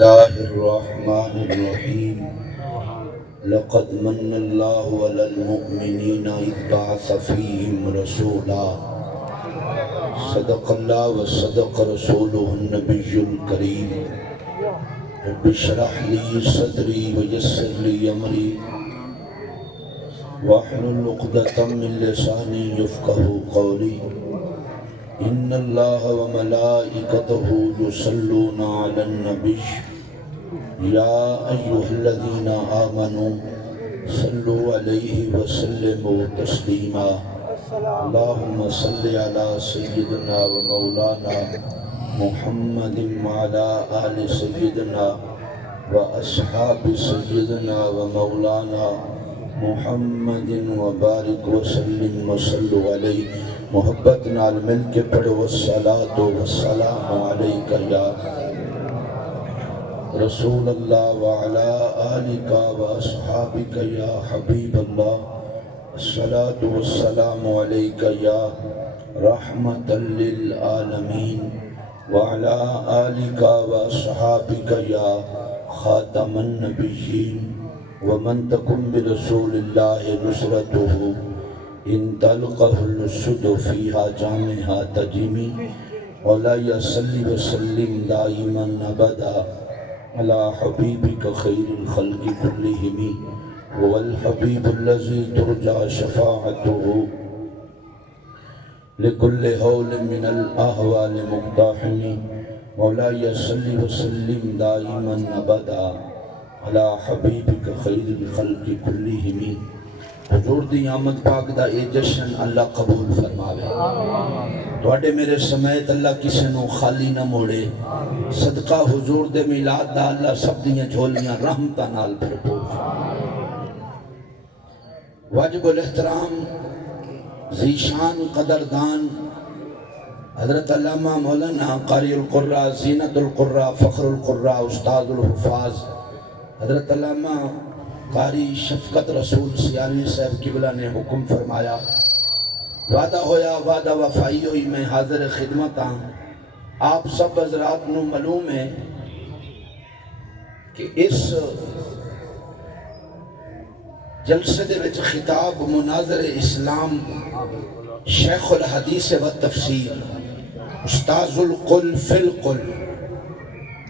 الله الرحمن الرحيم لقد من الله على المؤمنين إذ بعث فيهم رسولا صدق الله وصدق رسوله النبي الكريم رب اشرح لي صدري ويسر لي أمري واحلل عقدة من لساني يفقهوا قولي إن الله وملائكته يصلون على النبي يا أيها الذين آمنوا صلوا عليه وسلموا تسليما اللهم صل على سيدنا ومولانا محمد وعلى آل سيدنا وأصحاب سيدنا ومولانا محمد وبارك وسلم وصلوا عليه محبت نال مل کے پڑھو الصلاۃ والسلام علیک یا رسول اللہ وعلی آلک واصحابک یا حبیب اللہ الصلاۃ والسلام علیک یا رحمت للعالمین وعلی آلک واصحابک یا خاتم النبیین ومن تکن برسول اللہ نصرتہ ان تلقه السد فيها جامعها تجمي ولا يصلي وسلم دائما ابدا على حبيبك خير الخلق كلهم هو الحبيب الذي ترجى شفاعته لكل هول من الاهوال مقتحم مولاي صل وسلم دائما ابدا على حبيبك خير الخلق كلهم حضور دی آمد پاک دا اے جشن اللہ قبول فرماوے توڑے میرے سمیت اللہ کسی نو خالی نہ موڑے صدقہ حضور دے میلاد دا اللہ سب دیاں جھولیاں رحمتہ نال بھرپور واجب الاحترام ذیشان قدردان حضرت علامہ مولانا قاری القرآن زینت القرآن فخر القرآن استاد الحفاظ حضرت علامہ قاری شفقت رسول سیالی صاحب قبلہ نے حکم فرمایا وعدہ ہویا وعدہ وفائی ہوئی میں حاضر خدمت ہاں آپ سب حضرات نو معلوم ہے کہ اس جلسے دے وچ خطاب مناظر اسلام شیخ الحدیث و تفسیر استاذ القل فی القل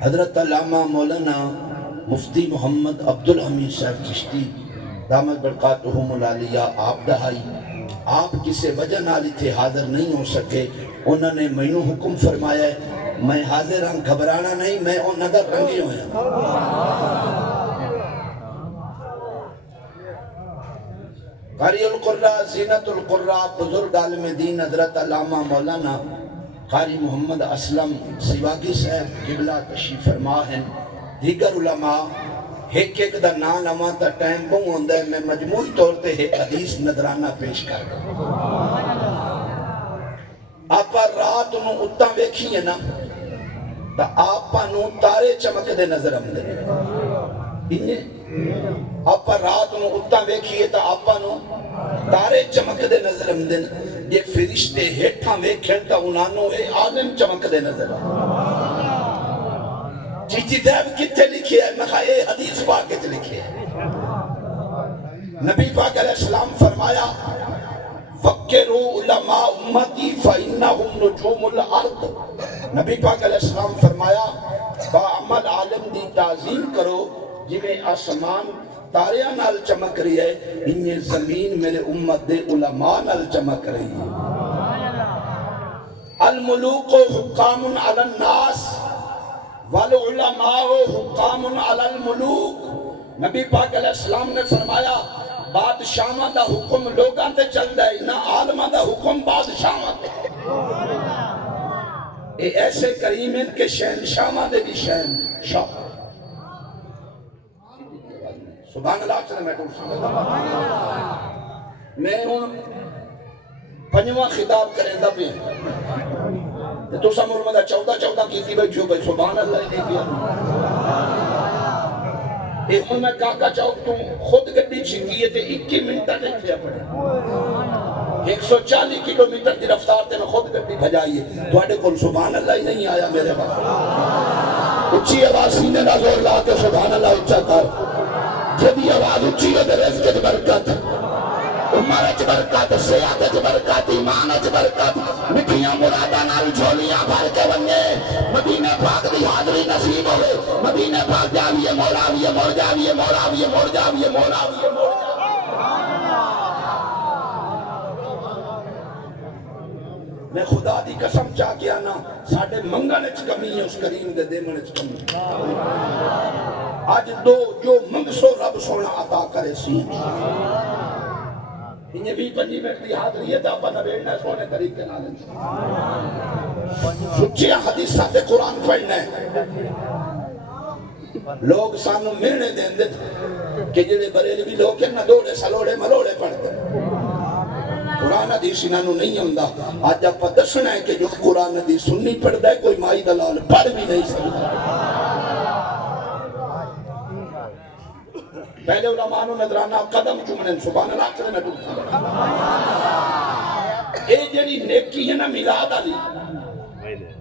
حضرت علامہ مولانا مفتی محمد عبدالحمید صاحب چشتی دامت برکاتہم العالیہ آپ دہائی آپ کسی وجہ نالی تھے حاضر نہیں ہو سکے انہوں نے مینوں حکم فرمایا ہے میں حاضر ہوں گھبرانا نہیں میں ان نظر رنگی ہوئے قاری القرآن زینت القرآن بزرگ عالم دین حضرت علامہ مولانا قاری محمد اسلم سیواگی صاحب قبلہ تشریف فرما ہیں دیگر علماء ایک ایک دا نام لما تا ٹائم بوں ہوندہ ہے میں مجموعی طور تے ایک حدیث نظرانہ پیش کر دوں آپا رات نو اتاں ویکھی ہے نا تا آپا نو تارے چمک دے نظر آمدے انہیں آپا رات نو اتاں ویکھی ہے تا آپا نو تارے چمک دے نظر آمدے یہ فرشتے ہیٹھاں ویکھن تا انہوں اے آدم چمک دے نظر آمدے چیچی دیب کتے لکھے ہے میں کہا یہ حدیث پاکت لکھے ہے نبی پاک علیہ السلام فرمایا فکروا علماء امتی فإنہم نجوم الارض نبی پاک علیہ السلام فرمایا با عمل عالم دی تعظیم کرو جنہیں آسمان تاریاں نال چمک رہی ہے انہیں زمین میرے امت دے علماء نال چمک رہی ہے الملوک حکام علی الناس وَالْعُلَمَاءُ حُقَّامٌ عَلَى الْمُلُوكِ نبی پاک علیہ السلام نے فرمایا بادشاہاں دا حکم لوگاں تے چل دے نہ عالماں دا حکم بادشاہاں تے اے ایسے کریم ان کے شہنشاہاں دے بھی شہنشاہ سبحان اللہ چلے میں ٹوٹ سکتا میں ہوں پنجواں خطاب کریں دا بھی تو سا مرمدہ چودہ کیتی بیٹھو بھائی سبحان اللہ ہی نہیں کیا اے ہوں میں کاکا چوک تم خود گڈی چھکیے تھے 21 منٹہ دیکھتے پڑے 140 کلومیٹر دی رفتار تے میں خود گڈی بھجائیے تو آڑے کل سبحان اللہ ہی نہیں آیا میرے پاس اچھی آواز سینے دا زور لا کے سبحان اللہ اچھا کر. جدی آواز اچھی ہو تے رزق وچ برکت، عمر وچ برکت، صحت وچ برکت، ایمان وچ برکت، مٹھیاں مراداں نال جھولیاں بھر کے بنے. مدینے پاک دی حاضری نصیب ہوے. مدینے پاک جاویے مولا ویے مڑ جاویے مولا ویے مڑ جاویے مولا ویے مڑ جاویے. میں خدا دی قسم چاہ کے آنا ساڈے منگن وچ کمی ہے، اس کریم دے دیمن وچ کمی. اج دو جو منگسو رب سونا عطا کرے سی. انہیں بھی 25 منٹ دی حاضری ہے تے اپا نبیڑنا سونے طریقے نال سچے حدیثاں تے قرآن پڑھنا ہے. لوگ سانو ملنے دین دے کہ جڑے بریلوی لوگ ہیں نا دوڑے سلوڑے ملوڑے پڑھتے قرآن حدیث انہوں نہیں ہوندا. آج آپ دسنا ہے کہ جو قرآن حدیث سننی پڑھتا ہے کوئی مائی دلال پڑھ بھی نہیں سکتا. پہلے علماء نو نظرانہ قدم چومنے سبحان اللہ کرے میں ڈوبتا. اے جڑی نیکی ہے نا میلاد علی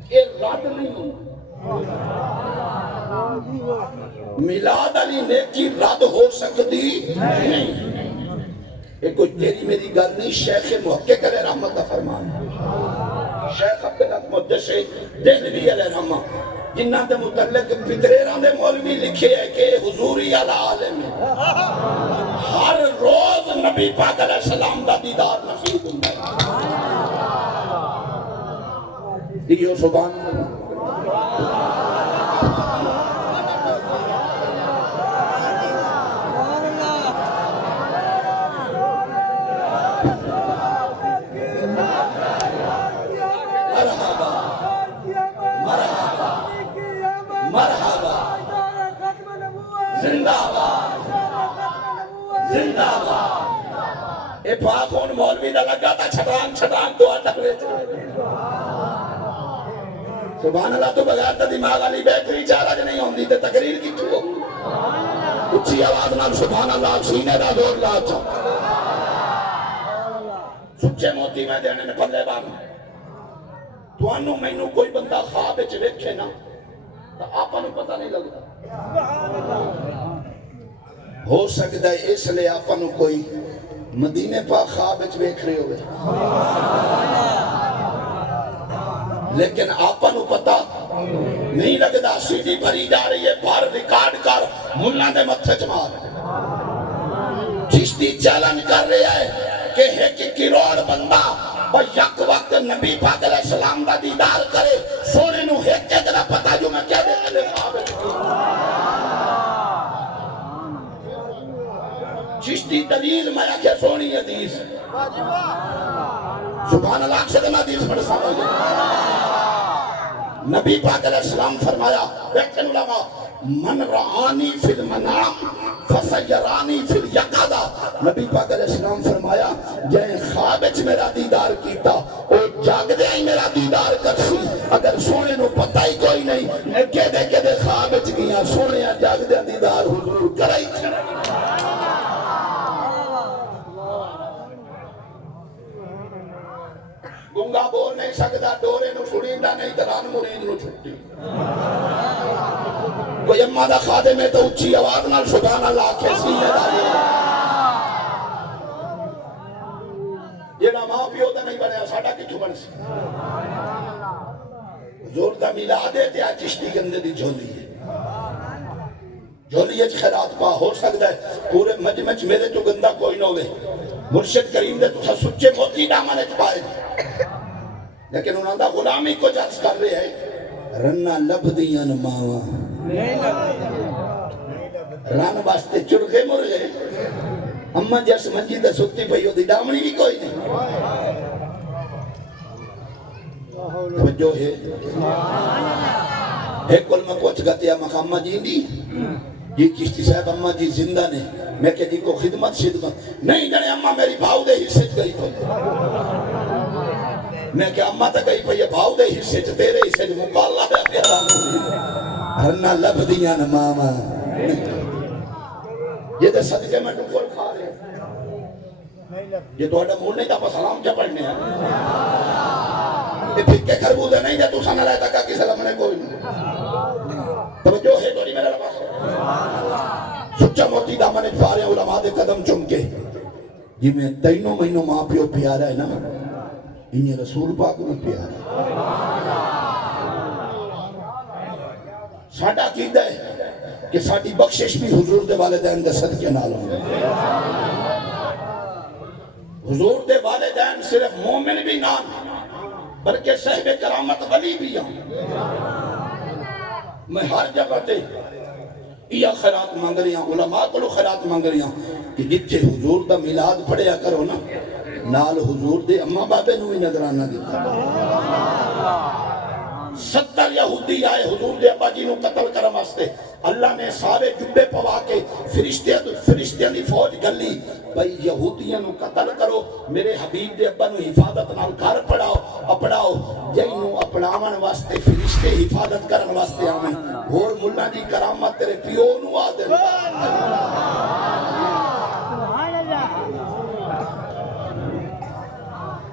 اے رد نہیں ہوتا. میلاد علی نیکی رد ہو سکتی نہیں. یہ کوئی تیری میری گل نہیں، شیخ محقق علیہ رحمت کا فرمان. شیخ عبدالحق محدث دہلوی علیہ رحمت جنہاں دے متعلق پتریراں دے مولوی لکھے ہے کہ حضوری علی عالم ہر روز نبی پاک علیہ السلام دا دیدار نصیب ہوندا ہے. دیو سبحان اللہ. اے پاک ہون مولوی دا لگا تا چھٹان چھٹان تو آٹھوے سبحان اللہ. تو بغیر تا دماغ علی بیٹری چارج نہیں ہوندی تے تقریر کی تو اچھی آواز نال سبحان اللہ سینے دا زور لا چا. سچے موتی میں دینے نے پلے بان تو انو میں نو کوئی بندہ خواب وچ ویکھے نا تو آپا نو پتہ نہیں لگتا. ہو سکتا ہے اس لئے آپا نو کوئی مدینے پاک خواب وچ ویکھ رہے ہوئے لیکن آپا نو پتہ نہیں لگتا. سی ڈی بھری جا رہی ہے بھر ریکارڈ کر ملہ دے متھے چمار. چشتی چیلنج کر رہے ہے کہ ایک کروڑ بندہ اور یک وقت نبی پاک علیہ السلام دا دیدار کرے. سونے نو ایک جگہ پتہ جو میں کہہ دے لے خواب چشتی دلیل میں کیا سونی حدیث سبحان اللہ سے میں حدیث پڑھ سکتا ہوں. نبی پاک علیہ السلام فرمایا بیٹھن علماء من رعانی فی المنام فسیرانی فی الیقظہ. نبی پاک علیہ السلام فرمایا جائیں خواب وچ میرا دیدار کیتا او جاگ دے ہی میرا دیدار کرسی. اگر سونے نو پتہ ہی کوئی نہیں میں کہہ دے خواب وچ گیا سونے جاگ دے دیدار حضور کرائی تھی. گنگا بول نہیں سکتا ڈورے نو سڑیندہ نہیں دران مرید نو چھٹی. کوئی اممہ دا خادم ہے تو اچھی آواز نال سبحان اللہ کے سینے داری. جینا ماں پیو دا نہیں بنیا ساڑھا کچھو بن سی. زور دا ملا دے تے آج چشتی گندے دی جھولی ہے. جھولی اچھ خیرات پا ہو سکتا ہے پورے مجمع میرے تو گندہ کوئی نہ ہوئے. مرشد کریم دے تو سچے موتی دامن اچھ پائے لیکن انہوں دا غلامی کو جلس کر رہے ہیں. رنہ لب دیاں ماوا رن باستے چڑھے مرغے اماں جس منجی دے سکتی پہیو دی دامنی بھی کوئی نہیں. توجہ ہے ایک کل میں پوچھ گتیا مقامہ جی دی یہ چشتی صاحب اماں جی زندہ نے میں کہ جی کو خدمت نہیں جانے اماں میری بھاؤ دے حصے گئی پہ. میں کہ اماں تا گئی پہ بھاؤ دے حصے تیرے حصے مقاللہ ہے پیارا ہرنا لب دیاں ماما یہ دے صدقے میں ڈکور کھا رہے ہیں. یہ تو اڈا مول نہیں تا پا سلام چا پڑھنے ہیں. یہ پھر کے خربوزے نہیں جا تو سانا رہتا کہ سلام نے کوئی نہیں. توجہ ہے تھوڑی میرے پاس؟ سچا موتی دامن پا رہے ہیں علماء دے قدم چم کے جی میں تینوں مہینوں ماں پیو پیارا ہے نا انہیں رسول پاک میں پیارا ہے ساڈا عقیدہ ہے کہ ساڈی بخشش بھی حضور دے والدین دے صدقے نال ہوندی حضور دے والدین صرف مومن بھی نہ بلکہ صاحب کرامت ولی بھی ہیں میں ہر جگہ تے یہ خیرات مانگ رہی ہوں علماء کو خیرات مانگ رہی ہوں کہ جتھے حضور دا میلاد پڑھیا کرو نا نال حضور دے اماں بابے نو بھی نظرانہ دیتا 70 یہودی آئے حضور دے ابا جی نو قتل کرم واسطے اللہ نے سارے جبے پوا کے فرشتیاں دی فوج گلی بھائی یہودیاں نو قتل کرو میرے حبیب دے ابا نو حفاظت نال گھر اپڑاؤ جائنو اپڑاون واسطے فرشتے حفاظت کرن واسطے آمن اور ملا دی کرامت تیرے پیو نو آ دے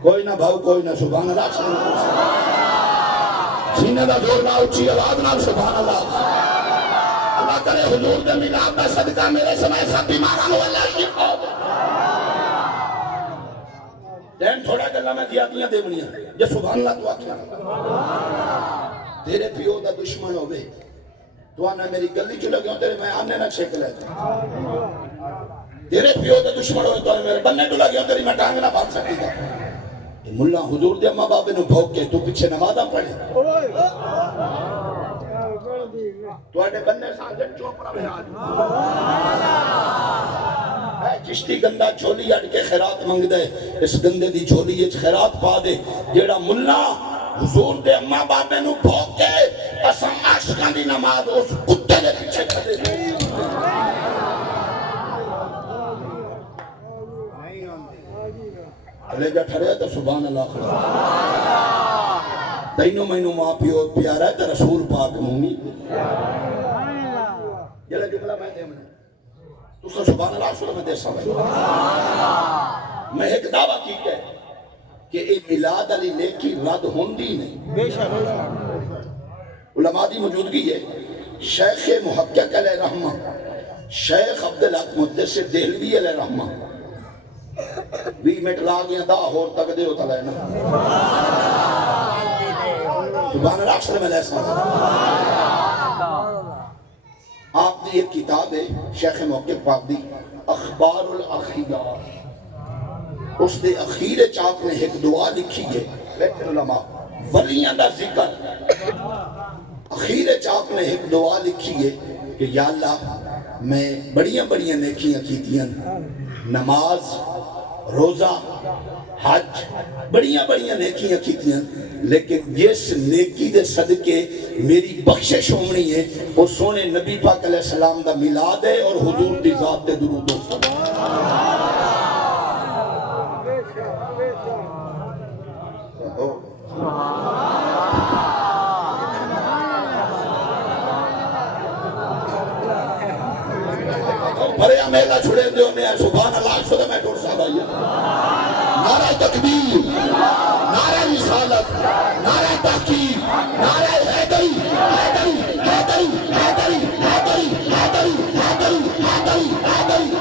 کوئی نہ بھاؤ کوئی نہ سبحان اللہ سینے دا زور نہ اچھی آواز نہ سبحان اللہ اللہ کرے حضور دے میلاد دا صدقہ میرے سمائے سب بیماران ہو اللہ شفا دین تھوڑا گلہ میں دیاتیاں دے منیاں جے سبحان اللہ تو آکھنا تیرے پیو دا دشمن ہوئے تو آنا میری گلی چلے گئے تیرے میں آنے نہ چھک لے تیرے پیو دا دشمن ہوئے تو آنے میرے بننے ٹولا گئے تیری میں ٹانگ نہ بھاگ سکتی تھا ملا حضور دے اماں بابے نو بھوک کے تو پیچھے نمازاں پڑھے تو آنے بننے ساجن چوپڑا میں آج چشتی گندہ چھولی اڑ کے خیرات منگ دے اس گندے دی چھولی اچ خیرات پا دے جیڑا ملا حضور دے اماں بابے نو بھوک کے اساں عاشقاں دی نماز اس کتے دے پیچھے کھڑے لے جا ٹھرے تو سبحان اللہ خدا تینوں مہینوں ماں پیو پیارا ہے تو رسول پاک مومی یہ لے جملہ میں دے منہ تو سبحان اللہ سبحان اللہ دے سوائے میں ایک دعویٰ کی کہ ایک میلاد علی نیکی رد ہوندی نہیں علماء دی موجودگی ہے شیخ محقق علیہ رحمہ شیخ عبدالحق مدثر دہلوی علیہ رحمہ 20 منٹ لا گیا دا اور تک دے ہوتا لینا سبحان اللہ اکثر میں لیسا آپ دی ایک کتاب ہے شیخ موقف پاک دی اخبار الاخیار اس دے اخیر چاک نے ایک دعا لکھی ہے بیٹھے علماء ولیاں دا ذکر اخیر چاک نے ایک دعا لکھی ہے کہ یا اللہ میں بڑیاں نیکیاں کیتیاں نماز روزہ حج بڑیاں نیکیاں کیتیاں لیکن جس نیکی دے صدقے میری بخشش ہونی ہے وہ سونے نبی پاک علیہ السلام دا میلاد ہے اور حضور دی ذات دے درود و سلام بھرے میلہ چھڑے دیو میں سبحان اللہ شدہ میں ٹوٹ سا بھائی نعرہ تکبیر نعرہ رسالت نعرہ تحقیق نعرہ حیدری حیدری حیدری حیدری حیدری حیدری حیدری حیدری حیدری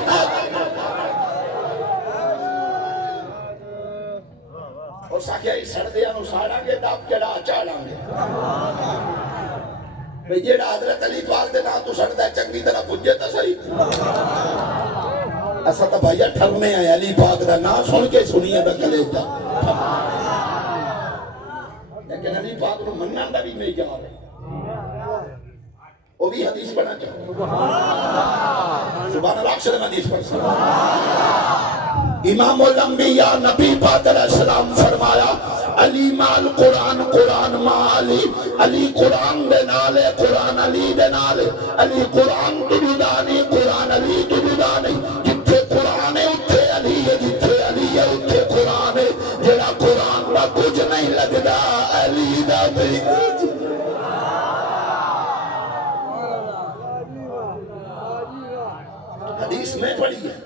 اور ساکھیا ہی سڑدیاں نو ساڑاں گے داب کیڑا چاڑاں گے بھئی جیڑا حضرت علی پاک دے نا تو سڑدا ہے چنگی طرح پجے تا صحیح ایسا تا بھائیہ ٹھرنے آئے علی پاک دا نا سن کے سنیے دا کلیجہ لیکن علی پاک نو منن دا بھی نہیں جا رہے وہ بھی حدیث پڑھنا چاہو سبحان اللہ اکثر حدیث پڑھ سکتا امام الانبیاء نبی پاک علیہ السلام فرمایا علی مال قرآن قرآن ما علی علی قرآن دے نالے قرآن علی دے نالے علی قرآن تبدانی قرآن علی تبدانی جتھے قرآن ہے اتھے علی ہے جتھے علی ہے اتھے قرآن ہے جڑا قرآن دا کچھ نہیں لگدا علی دا بھی کچھ حدیث میں پڑھی ہے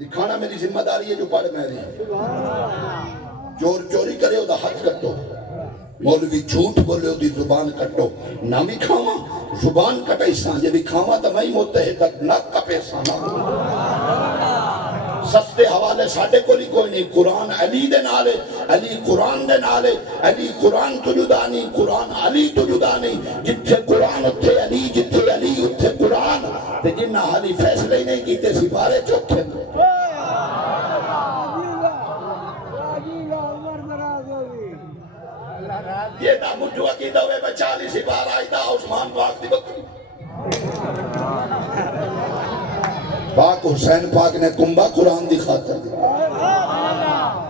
دکھانا میری ذمہ داری ہے جو پڑھ میں رہی چور چوری کرے ہو دا ہاتھ کٹو مولوی جھوٹ بولے ہو دی زبان کٹو نہ بھی کھاواں زبان کٹائی سان جے بھی کھاواں تا میں متحد نہ کپے سانا سستے حوالے ساڈے کوئی نہیں قرآن علی دے نالے علی قرآن دے نالے علی قرآن تو جدا نہیں قرآن علی تو جدا نہیں جتھے قرآن اتھے علی جتھے علی اتھے قرآن تے جنہ حالی فیصلے نہیں کیتے سپارے چوکھے یہ دا مجھو عقیدہ ہوئے بچالی سپارہ آئی دا عثمان پاک دی بکری پاک حسین پاک نے کنبہ قرآن دی خاطر دی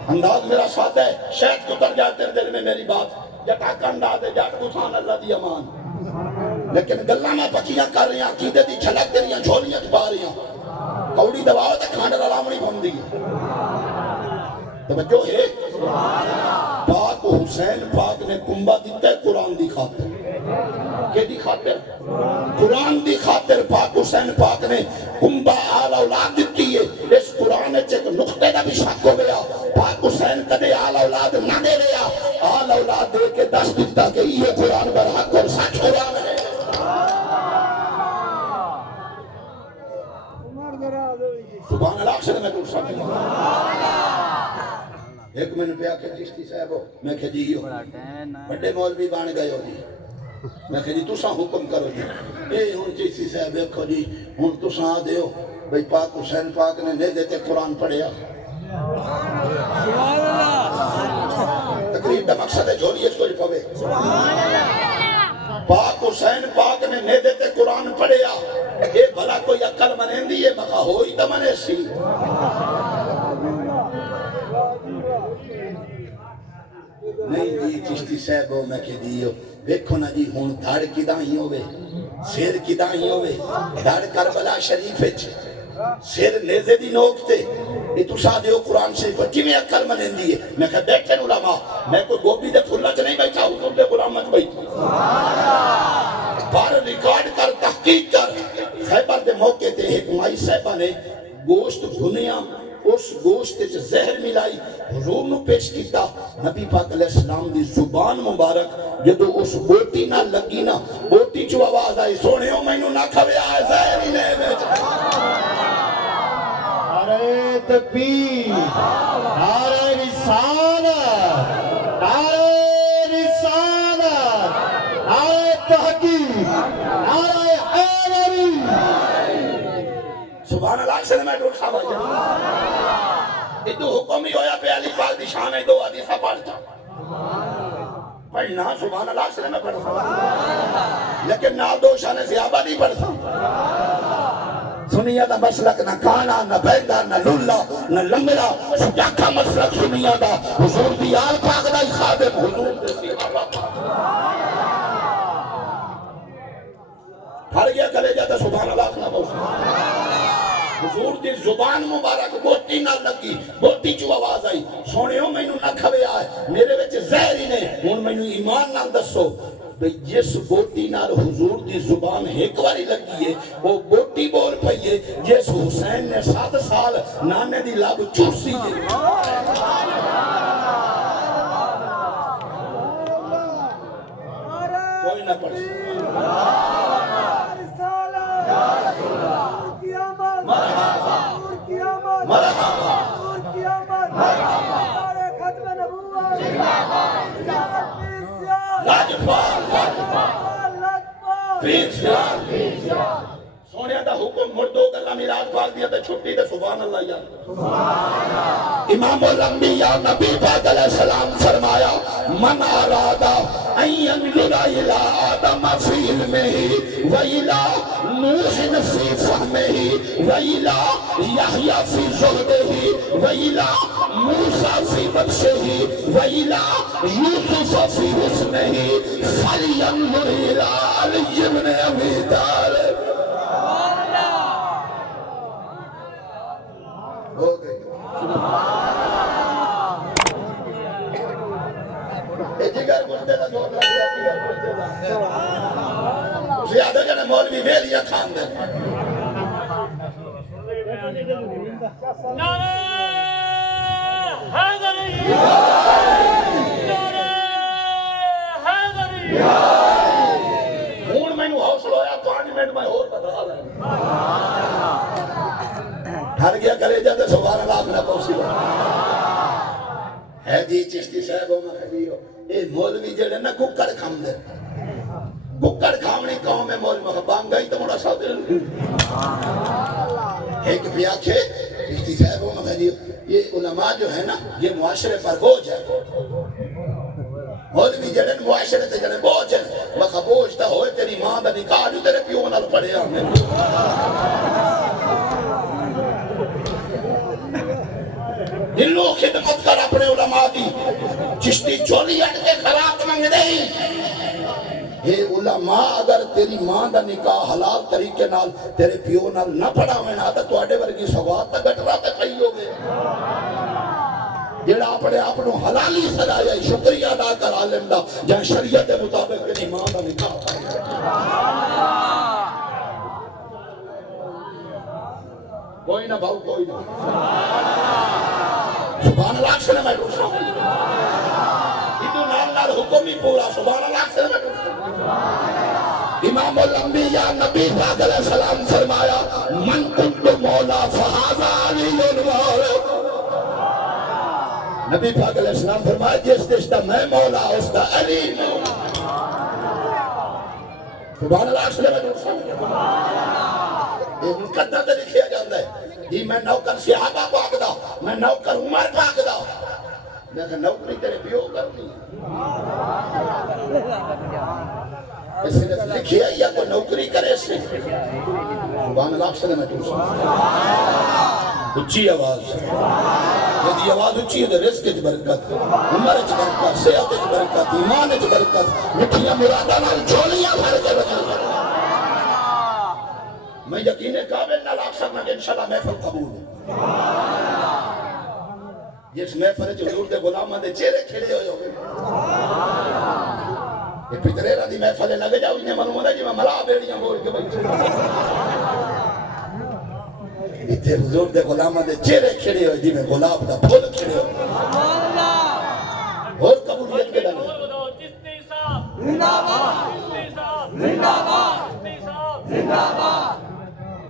انداز میرا سادہ ہے شاید کتر جاتے ہیں دل میں میری بات جٹا کا انداز ہے جٹ کتھان اللہ دی امان لیکن گلہ میں پکیاں کر رہی ہیں عقیدے دی چھلک دے رہی ہیں جھولیاں چھپا رہی ہیں کوڑی دباؤ تے کھانڈر علامنی بھم دی توجہ ہے پاک حسین پاک نے کنبہ دیتا ہے قرآن دی خاطر کہ دی خاطر قرآن دی خاطر پاک حسین پاک نے کنبہ آل اولاد دیتی ہے اس قرآن ایک نقطے دا بھی شک ہو گیا پاک حسین کدے آل اولاد نہ دے لیا آل اولاد دے کے دست دیتا کہ یہ قرآن برحق اور سچ قرآن ہے سبحان اللہ سے میں دوسرا ایک میں نے پیا کہ چشتی صاحب ہو میں کہ جی ہو بڑے مولوی بان گئے ہو جی میں کہ جی تُسا حکم کرو جی اے ہون چشتی صاحب دیکھو جی ہون تُسا آ دے ہو بھئی پاک حسین پاک نے نہیں دیتے قرآن پڑھیا تقریب دا مقصد ہے جھولی اس کو ہی پوے پاک حسین پاک نے نہیں دیتے قرآن پڑھیا اے بھلا کوئی عقل منیں دی ہے مخا ہوئی تا منے سی نہیں جی چشتی صاحب ہو میں کہ دیو دیکھو نا جی ہون دھاڑ کداں ہی ہوئے سیر کداں ہی ہوئے دھاڑ کربلا شریف ہے سیر نیزے دی نوکتے یہ تو سا دیو قرآن شریف بچی میں عقل منیں دیئے میں کہ بیٹھے علماء میں کوئی گوبی دے پھلا چ نہیں بیٹھا حضور دے غلام مت بیٹھا بار ریکارڈ کر تحقیق کر خیبر دے موقع تے ایک مائی صاحبہ نے گوشت بھنیا اس گوشت سے زہر ملائی حضور نو پیش کیتا نبی پاک علیہ السلام دی زبان مبارک جدو اس بوٹی نہ لگی نا بوٹی چو آواز آئی سونے ہو میں نو نہ کھوے آئے زہر ہی نہیں بیچا نعرہ تکبیر نعرہ رسالت نعرہ رسالت نعرہ تحقیق نعرہ حیدری سبحان اللہ سے میں ڈوٹ صاحب آئی ادو حکم ہی ہویا پہ علی پاک دی شان ہے دو حدیثہ پڑھتا پڑھنا سبحان اللہ سے میں پڑھتا لیکن نال دو شان زیابہ نہیں پڑھتا سنیا دا مسلک نہ کانا نہ بیندا نہ لولا نہ لنگڑا سجاکا مسلک سنیا دا حضور دی آل پاک دا خادم حضور دی صحابہ پھڑ گیا کلے جاتا سبحان اللہ نہ بہت حضور دی زبان مبارک بوٹی نہ لگی بوٹی چو آواز آئی سونے ہو میں نو نہ کھوے آئے میرے وچ زہر ہی نے ہن میں نو ایمان نہ دسو بھئی جس بوٹی نال حضور دی زبان ایک واری لگی ہے وہ بوٹی بول پئی ہے جس حسین نے 7 سال نانے دی لب چوسی ہے کوئی نہ پڑھ سونے دا حکم مردو گلہ میراج پاک دیا تا چھٹی دا سبحان اللہ یا امام الانبیاء نبی پاک علیہ السلام فرمایا من آرادا ان ینظر الى آدم فی علمہ ویلا نوح فی فہمہ ویلا یحییٰ فی زہدہ ویلا موسیٰ فی بطشہ ویلا یوسف فی حسنہ فلینظر الى علی بن ابی طالب ہو گئی جگر گردے دا زور لگ گیا جگر گردے دا اسے آدھے جنے مولوی ویلیاں کھان دے نعرہ حیدری نعرہ حیدری ہون میں نو حوصلہ منٹ میں اور بتا رہا ٹھر گیا کرے جاتے سبحان اللہ نہ پوسیبل ہے جی چشتی صاحب ہو اے مولوی جڑے نا ککڑ کھم دے ککڑ کھامنی قوم میں مولوی بانگا ہی تو مڑا سا دے ایک پیاکھے چشتی صاحب ہو یہ علماء جو ہے نا یہ معاشرے پر بوجھ ہے مولوی جڑے معاشرے تے جڑے بوجھ ہے وقت بوجھ تا ہوئے تیری ماں دا نکاح جو تیرے پیو نال پڑے ہمیں دلو خدمت کر اپنے علماء دی چشتی چولی اٹھ کے خراق منگ دے اے علماء اگر تیری ماں دا نکاح حلال طریقے نال تیرے پیو نال نہ پڑا ہوئے نا تا تو آڈے ورگی سوات تا گٹرا تے کئی ہو گئے جیڑا اپنے اپنوں حلالی سجایا شکریہ ادا کر عالم دا جہاں شریعت مطابق تیری ماں دا نکاح کوئی نہ بھاؤ کوئی نہ سبحان اللہ سے میں دوسرا ادھو نال نال حکم ہی پورا سبحان اللہ سے میں دوسرا امام الانبیاء نبی پاک علیہ السلام فرمایا من کنت مولا فہذا علی المولا نبی پاک علیہ السلام فرمایا جس دشتہ میں مولا اس دا علی مولا سبحان اللہ سے میں دوسرا یہ مقدر تے لکھیا جاندہ ہے جی میں نوکر صحابہ پاک دا میں نوکر عمر پاک دا میں کہ نوکری تیرے پیو کرنی اس نے لکھیا یا کوئی نوکری کرے اس نے سبحان اللہ سے میں دوسرا اچھی آواز یدی آواز اچھی ہے تو رزق اچھ برکت عمر اچھ برکت صحت اچھ برکت ایمان اچھ برکت مٹھیاں مرادہ نال جولیاں بھر کے برکت میں یقین قابل نہ لاکھ سکنا کہ انشاءاللہ محفل قبول ہے جس محفل جو حضور دے غلامہ دے چہرے کھڑے ہوئے ہوئے یہ پترے را دی محفل لگے جاؤ انہیں معلوم ہے جی میں ملا بیڑیاں بول کے بیٹھے اتھے حضور دے غلامہ دے چہرے کھڑے ہوئے جی میں غلام دا پھول کھڑے ہوئے اور قبولیت کے لئے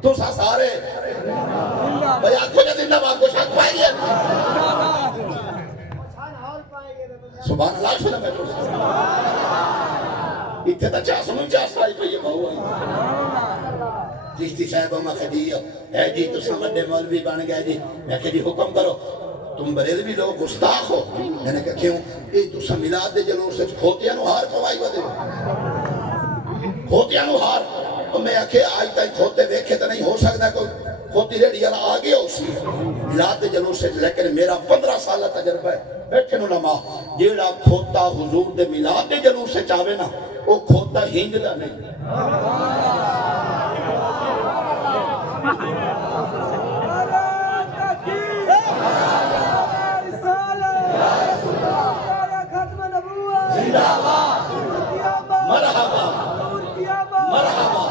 تو سا سارے بھئی آنکھوں نے زندہ بات کو شک پائے گئے سبحان اللہ سنے میں تو اتنے تا چاہ سنوں چاہ سائی پہ یہ بہو آئی چشتی صاحب ہمیں خدیو اے جی تو سمجھے مولوی بان گئے جی میں کہ جی حکم کرو تم بریلوی لوگ گستاخ ہو میں نے کہا کیوں اے تو سا ملاد دے جلور سے کھوتیاں نو ہار پوائی ودے کھوتیاں نو ہار تو میں آکھے آج تک کھوتے دیکھے تو نہیں ہو سکتا کوئی کھوتی ریڈی والا آگے ہو سی ملاد دے جلور سے لیکن میرا 15 سالہ تجربہ ہے بیٹھے نو لما جیڑا کھوتا حضور دے ملاد دے جلور سے چاہوے نا وہ کھوتا ہنگ دا نہیں مرحبا مرحبا مرحبا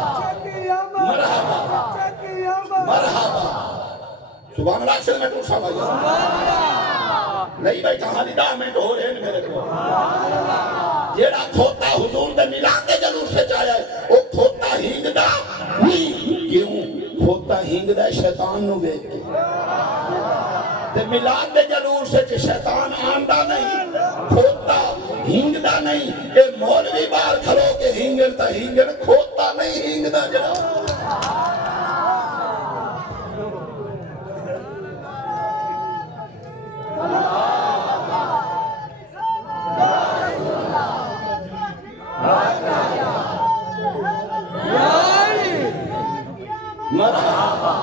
مرحبا سبحان اللہ سے میں ٹوٹا بھائی نہیں بیٹھا ہاں 10 منٹ ہو رہے ہیں میرے کو جیڑا کھوتا حضور دے ملاد دے جلور سے چاہیا ہے وہ کھوتا ہنگ دا نہیں کیوں کھوتا ہنگ دا شیطان نو بیٹھ کے تے ملاد دے جلور سے شیطان آندہ نہیں کھوتا ہنگ دا نہیں اے مولوی بار کھلو کے ہنگن تا ہنگن کھوتا نہیں ہنگ دا جڑا مرحبا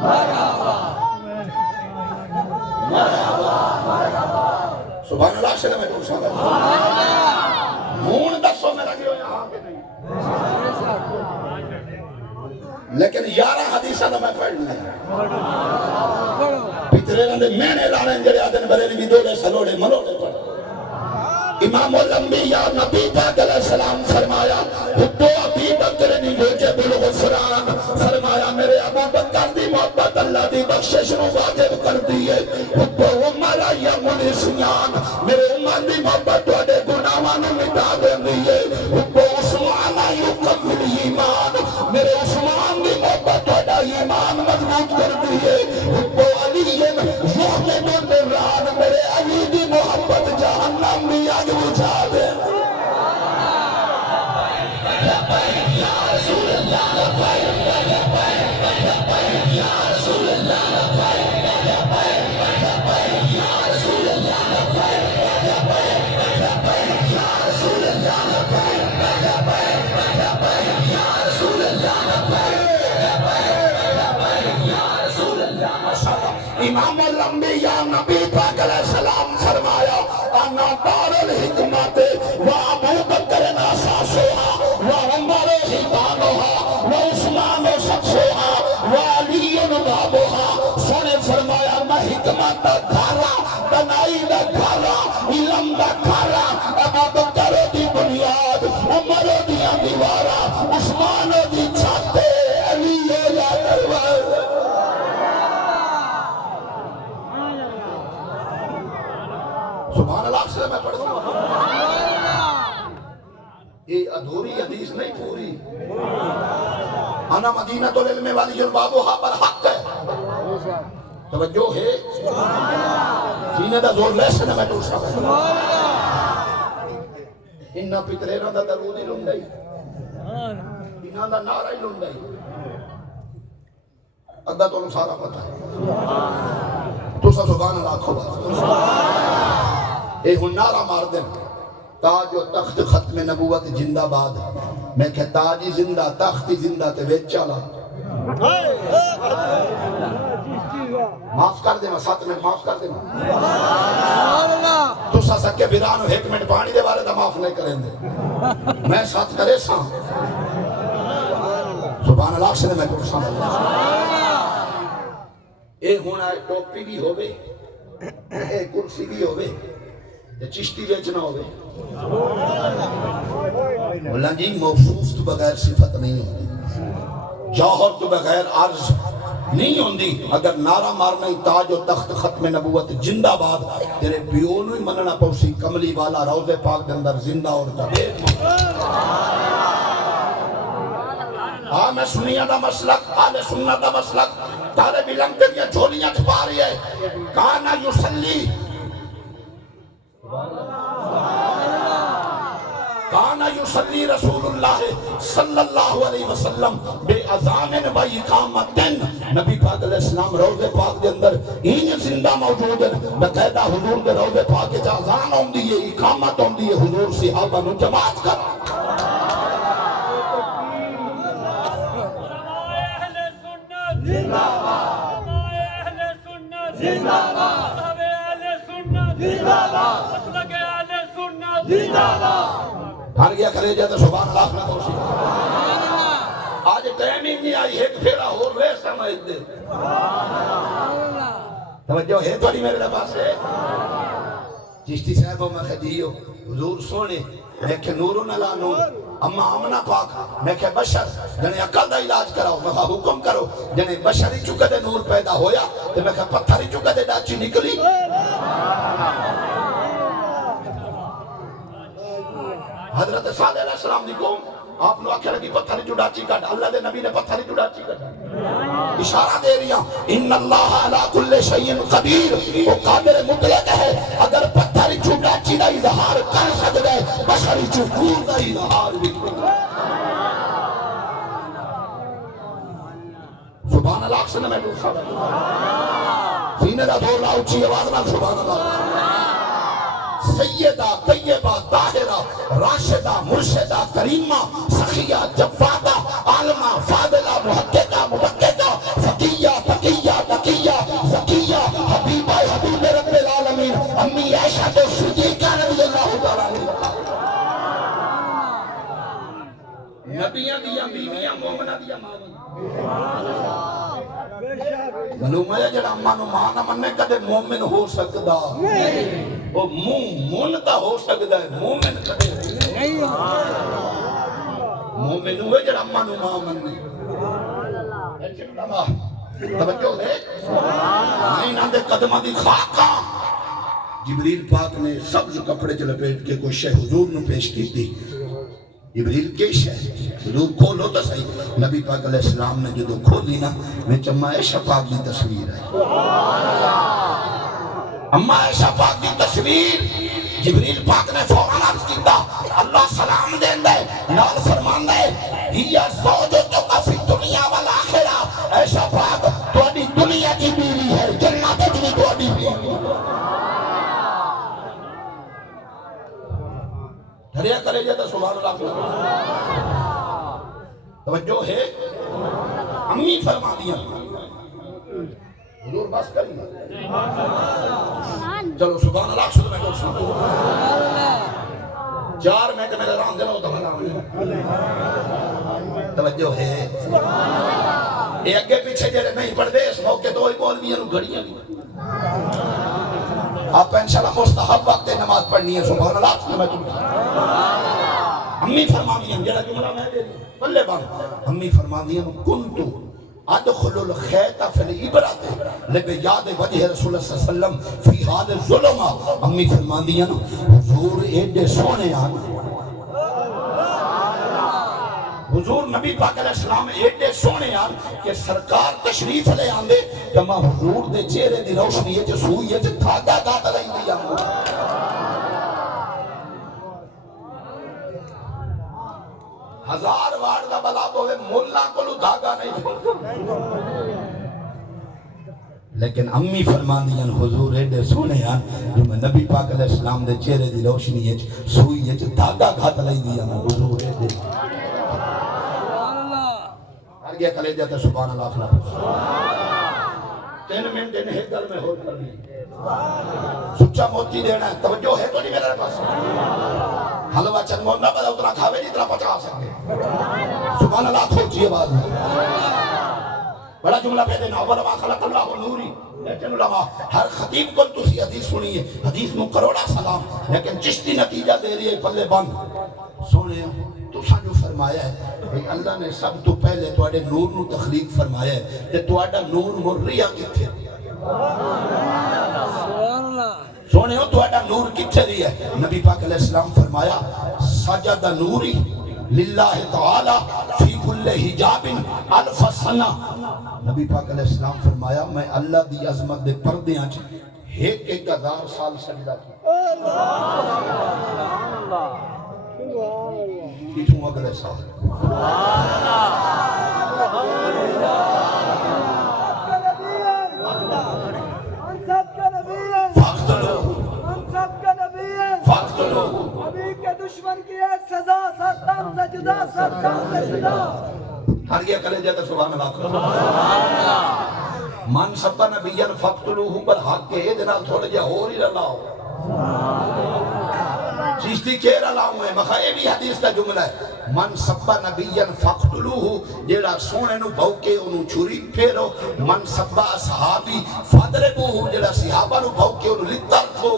مرحبا مرحبا سبحان اللہ سے میں تو ساتھ مون دسو میں لگے ہو یہاں کے نہیں لیکن 11 حدیثہ دا میں پڑھ لیں پترے رندے میں نے لانے جڑے آدھن بریلی بھی دولے سلوڑے ملوڑے پڑھ امام الانبیاء نبی پاک علیہ السلام فرمایا حب ابی بکر نی موجب الغفران فرمایا میرے ابو بکر دی محبت اللہ دی بخشش نو واجب کر دی ہے حب عمر یم الاسیان میرے عمر دی محبت واڈے گناہاں نو مٹا دیندی ہے حب عثمان یکمل ایمان امام الانبیاء نبی پاک علیہ السلام فرمایا انا دار الحکمت و ابو بکر اساسها و عمر حیطانها و عثمان سقفها و علی بابها سونے فرمایا میں حکمت دا گھارا بنائی دا گھارا علم دا گھارا ابو بکر دی بنیاد عمر دی دیوارا عثمان دی چھت علی دا دروازہ سبحان اللہ سے میں پڑھتا ہوں یہ ادھوری حدیث نہیں پوری انا مدینہ العلم والی البابوہا پر حق ہے توجہ ہے سینے دا زور لے سنے میں دوسرا انہا پترینا دا درودی لندائی انہا دا نعرہ لندائی ادھا تو سارا پتہ ہے تو سا سبحان اللہ کھوڑا اے ہن نعرہ مار دیں تاج و تخت ختم نبوت زندہ باد میں کہ تاجی زندہ تختی زندہ تے ویچ چالا معاف کر دے میں 7 منٹ معاف کر دے تو سا سکے بیرانو 1 منٹ پانی دے بارے دا معاف نہیں کریں دے میں ساتھ کرے ساں سبحان اللہ سے میں کچھ سامنے اے ہونا ہے ٹوپی بھی ہوئے اے کرسی بھی ہوئے چشتی بیچنا ہوئے مولا جی موصوف تو بغیر صفت نہیں ہوتی جوہر تو بغیر عرض نہیں ہوندی اگر نعرہ مارنا ہی تاج و تخت ختم نبوت زندہ باد تیرے پیونو ہی مننا پوسی کملی والا روضے پاک دے اندر زندہ اور جدید ہاں میں سنیہ دا مسلک آل سنت دا مسلک طالب علم کے لیے جھولیاں چھپا رہی ہے کانا یسلی کانا یسلی رسول اللہ صلی اللہ علیہ وسلم بے اذان و اقامت نبی پاک علیہ السلام روضے پاک دے اندر این زندہ موجود ہے بقیدہ حضور دے روضے پاک کے اذان ہوندی ہے اقامت ہوندی ہے حضور صحابہ نو جماعت کر بھر گیا کرے جاتا سبحان اللہ میں توسی آج ٹائم ہی نہیں آئی ایک پھیرا ہو رہے سمجھ دے توجہ ہے توڑی میرے لباس ہے چشتی صاحبوں میں خدیو حضور سونے میں کہ نورو نلا نور اما آمنا پاک میں کہ بشر جنہیں عقل دا علاج کراؤ میں کہا حکم کرو جنہیں بشر ہی چکے دے نور پیدا ہویا تو میں کہا پتھر ہی چکے دے ڈاچی نکلی حضرت صالح علیہ السلام دی قوم آپ نے آخر کی پتھری چڑاچی کٹ اللہ دے نبی نے پتھری چڑاچی کٹ اشارہ دے رہی ہیں ان اللہ علی کل شیء قدیر وہ قادر مطلق ہے اگر پتھری چڑاچی دا اظہار کر سکتا ہے بشری چکور دا اظہار بھی سبحان اللہ سے میں دوسرا سینے دا دور لا اچھی آواز میں سبحان اللہ سیدہ طیبہ طاہرہ راشدہ مرشدہ کریمہ سخیہ جوادہ عالمہ فاضلہ محققہ مبککہ فقیہ تقیہ تقیہ زکیہ حبیبہ حبیب رب العالمین امی عائشہ تو صدیقہ رضی اللہ تعالیٰ نبیاں دیا بیویاں مومنہ دیا ماں معلوم ہے جڑا اماں نو ماں نہ مننے کدے مومن ہو سکدا وہ مومن تا ہو سکدا ہے مومن کدے نہیں مومن ہوئے جڑا اماں نو ماں مننے توجہ ہے نہیں نہ دے قدماں دی خاکاں جبریل پاک نے سبز کپڑے چ لپیٹ کے کوئی شے حضور نو پیش کیتی جبریل کیش ہے حضور کھولو تو صحیح نبی پاک علیہ السلام نے جو کھولی نا میں اما عائشہ پاک دی تصویر ہے اما عائشہ پاک دی تصویر جبریل پاک نے فوراً عرض کیتا اللہ سلام دیندا ہے نال فرماندا ہے ہیا زوجتک فی الدنیا والآخرہ، اے شفاعت تہاڈی دنیا کی بیوی ہے، جنت وچ بھی تہاڈی بیوی ہے۔ دھریا کرے جاتا سبحان اللہ۔ توجہ ہے، امی فرما دیا حضور بس کریں چلو سبحان اللہ شد میں کچھ سنو 4 منٹ میرے رام دینا ہوتا ہے توجہ ہے۔ یہ اگے پیچھے جڑے نہیں پڑھتے اس موقع تو ہی بول بھی گھڑیاں آپ انشاءاللہ مستحب وقت نماز پڑھنی ہے سبحان اللہ شد میں تم امی فرما دیا جڑا جملہ میں دے دیا بلے بان امی فرما دیا کنتو ادخل الخیط فی العبرت لبیاد وجہ رسول اللہ صلی اللہ علیہ وسلم فی حال ظلمہ۔ امی فرما دیا حضور ایڈے سونے آنے حضور نبی پاک علیہ السلام ایڈے سونے آن کہ سرکار تشریف لے آندے کما حضور دے چہرے دی روشنی ہے جو سوئی ہے جو دھاگا دھاگا لئی دیا ہزار وار دا بلا ہوئے مولا کو لو دھاگا نہیں پھر لیکن امی فرما دیاں حضور ایڈے سونے آن جو میں نبی پاک علیہ السلام دے چہرے دی روشنی ہے سوئی ہے جو دھاگا گھات لئی دیا حضور ایڈے گیا کلے جاتا سبحان اللہ خلاف 3 منٹ انہیں ایک گل میں ہو کرنی سچا موتی دینا ہے توجہ ہے تو نہیں میرے پاس حلوہ چند مونا بدا اتنا کھاوے نہیں اتنا پچا سکتے سبحان اللہ کھوچیے بعد میں بڑا جملہ پہ دینا اول ما خلق اللہ نوری لیکن علماء ہر خطیب کو تسی حدیث سنیے حدیث میں کروڑا سلام لیکن چشتی نتیجہ دے رہی ہے پلے بند سونے تو سانجو فرمایا ہے کہ اللہ نے سب تو پہلے توڑے نور نو تخلیق فرمایا ہے کہ توڑا نور مریا کتھے سونے ہو توڑا نور کتھے دی ہے نبی پاک علیہ السلام فرمایا سجد نوری للہ تعالی فی کل حجاب الف سنہ نبی پاک علیہ السلام فرمایا میں اللہ دی عظمت دے پردے آنچ 1000 سال سجدہ کی کتوں اگلے سال ابھی کے دشمن کی ایک سزا سرطان سجدہ سرطان سجدہ ہر گیا کرے جاتا سبحان اللہ من سبا نبیان فقتلوہ پر حق کے ادنا تھوڑا جا ہو رہی رہا ہو چیزتی کہہ رہا ہوں میں مخواہ یہ بھی حدیث کا جملہ ہے من سبا نبیان فقتلوہ جیڑا سونے نو بھوکے انہوں چھوری پھیرو من سبا صحابی فادربوہ جیڑا صحابہ نو بھوکے انہوں لتر کھو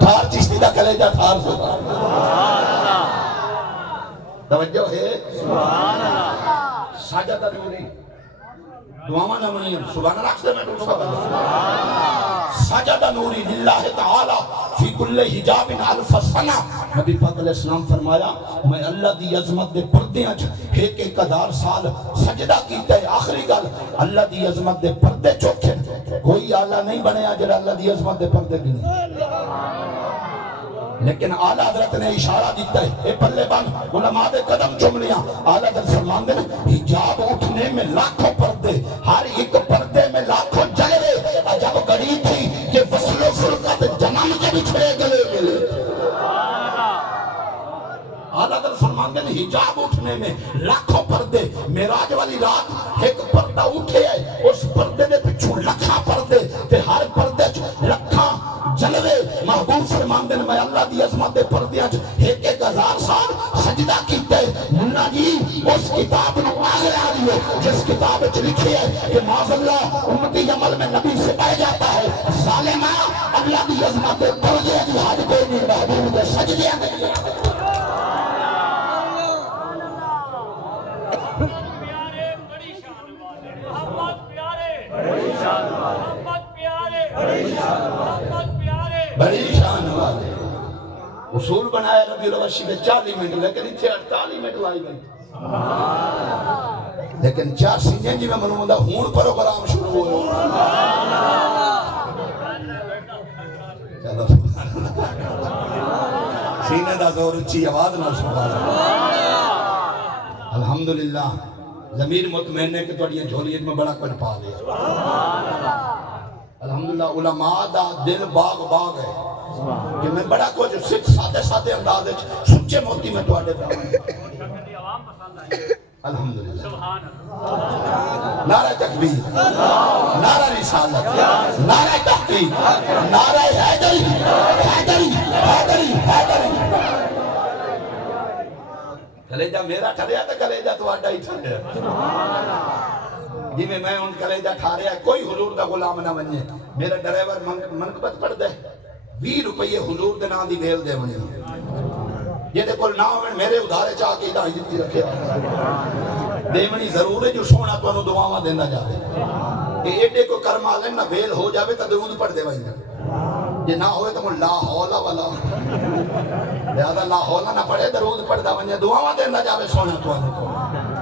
تھار چشتی دا کلے جا تھار سوتا توجہ ہے ساجدہ نوری دعاما نمونی سبحان اللہ سے میں دوسرا بتا ساجدہ نوری للہ تعالی فی کل حجاب الف سنہ نبی پاک علیہ السلام فرمایا میں اللہ دی عظمت دے پردے آج 1000 سال سجدہ کیتا ہے آخری گل اللہ دی عظمت دے پردے چوکھے کوئی آلہ نہیں بنے آج اللہ دی عظمت دے پردے بھی نہیں لیکن آلہ حضرت نے اشارہ دیتا ہے اے پلے بان علماء دے قدم چملیاں آلہ حضرت فرمان دے حجاب اٹھنے میں لاکھوں پردے ہر ایک پردے میں لاکھوں جلوے عجب گڑی تھی کہ وصل و فرقت جنم کے بچھڑے گلے ملے آلہ حضرت فرمان دے حجاب اٹھنے میں لاکھوں پردے معراج والی رات ایک پردہ اٹھے ہے اس پردے نے پچھو لکھا پردے تے ہر پردے لکھا جلوے محبوب فرمان دے میں اللہ دی عظمت دے پردیاں 1000 سال سجدہ کیتے منا جی اس کتاب نو آگے آ رہی ہے جس کتاب وچ لکھی ہے کہ معاذ اللہ امتی عمل میں نبی سے پہ جاتا ہے ظالمہ اللہ دی عظمت دے پردے دی حد کوئی نہیں محبوب دے سجدے آگے بڑی شان والے اصول بنایا ربی الاول میں 40 منٹ لیکن اتھے 48 منٹ لائی گئی لیکن چار سنجن جی میں منوں دا ہون پروگرام شروع ہوئے چلو سینے دا زور اچھی آواز نہ سبحان اللہ الحمدللہ ضمیر مطمئن ہے کہ تھوڑی جھولیت میں بڑا کچھ پا لیا الحمدللہ علماء دا دل باغ باغ ہے کہ میں بڑا کچھ سادے سادے انداز سچے موتی میں تھوڑے الحمدللہ نعرہ تکبیر نعرہ رسالت نعرہ تحقیق نعرہ حیدری حیدری حیدری حیدری کلیجہ میرا ٹھریا تو کلیجہ تو آڈا ہی ٹھریا جی میں ان کلیجہ ٹھاریا کوئی حضور دا غلام نہ بنجے میرا ڈرائیور منقبت پڑھ دے 20 روپے حضور دے نام دی ویل دے بنے یہ دے کل نام میرے ادھارے چاہ کے ادھا عزتی رکھے دیمنی ضرور ہے جو سونا تو انہوں دعاواں دینا جاوے کہ ایڈے کو کرم آلن نہ ویل ہو جاوے تا درود پڑھ دے بھائی یہ نہ ہوئے تو من لا حولا والا لہذا لا حولا نہ پڑھے درود پڑھ دا ونجے دعاواں دینا جاوے سونا تو انہوں